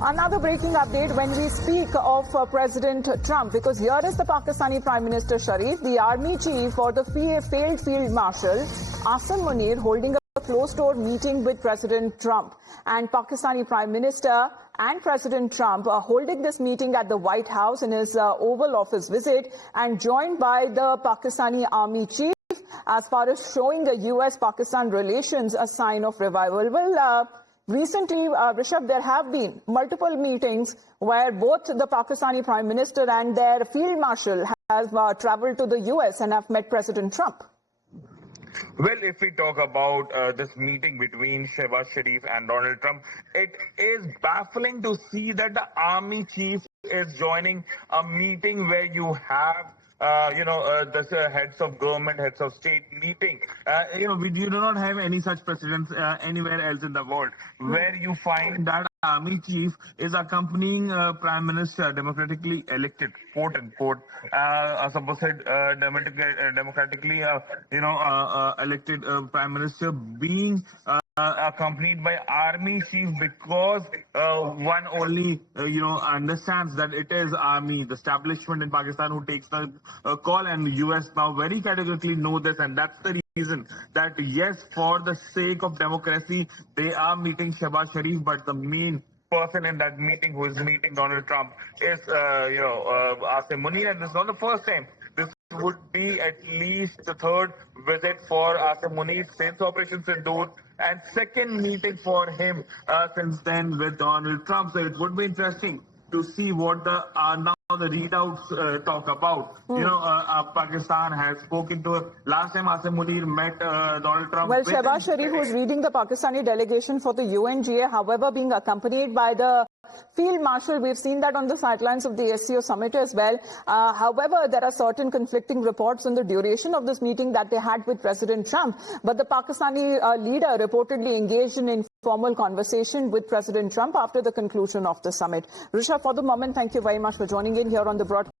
Another breaking update when we speak of President Trump, because here is the Pakistani Prime Minister Sharif, the army chief or the failed field marshal, Asim Munir, holding a closed-door meeting with President Trump. And Pakistani Prime Minister and President Trump are holding this meeting at the White House in his Oval Office visit, and joined by the Pakistani army chief as far as showing the US-Pakistan relations a sign of revival. Well, recently, Rishabh, there have been multiple meetings where both the Pakistani Prime Minister and their Field Marshal have traveled to the US and have met President Trump. Well, if we talk about this meeting between Shehbaz Sharif and Donald Trump, it is baffling to see that the army chief is joining a meeting where you have the heads of government, heads of state meeting. We do not have any such precedents anywhere else in the world where you find that army chief is accompanying prime minister, democratically elected, quote unquote, supposed democratically, elected prime minister being accompanied by army chief, because one only understands that it is army, the establishment in Pakistan, who takes the call, and the US now very categorically know this, and that's the reason that yes, for the sake of democracy, they are meeting Shehbaz Sharif, but the main person in that meeting who is meeting Donald Trump is Asim Munir, and this is not the first time. This would be at least the third visit for Asim Munir since Operation Sindoor, and second meeting for him since then with Donald Trump. So it would be interesting to see what the now the readouts talk about. Pakistan has spoken to last time Asim Munir met Donald Trump. Well, Shehbaz Sharif, who's leading the Pakistani delegation for the UNGA, however, being accompanied by the Field Marshal. We've seen that on the sidelines of the SCO summit as well. However, there are certain conflicting reports on the duration of this meeting that they had with President Trump. But the Pakistani leader reportedly engaged in informal conversation with President Trump after the conclusion of the summit. Risha, for the moment, thank you very much for joining in here on the broadcast.